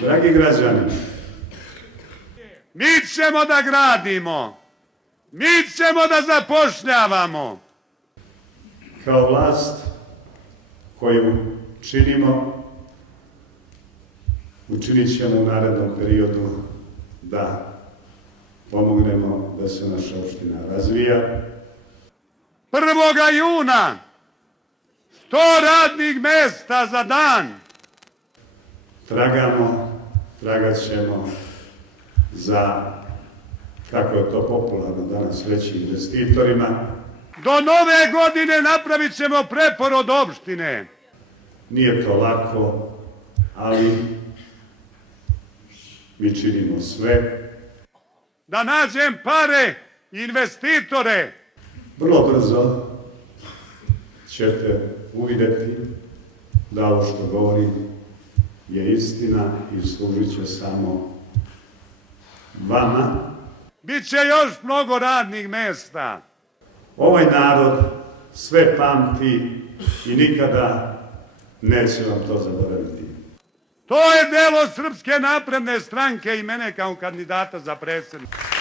Dragi građani, mi ćemo da gradimo, mi ćemo da zapošljavamo. kao vlast koju činimo, učinit ćemo u narednom periodu da pomognemo da se naša opština razvija. 1. juna 100 radnih mesta za dan. Tragat ćemo za, kako je to popularno danas reći, investitorima. Do nove godine napravit ćemo preporod opštine. Nije to lako, ali mi činimo sve. Da nađem pare, investitore. Vrlo brzo ćete uvidjeti da ovo što govorim je istina i služit će samo vama. Biće još mnogo radnih mesta. Ovaj narod sve pamti i nikada neće vam to zaboraviti. To je delo Srpske napredne stranke i mene kao kandidata za predsjednika.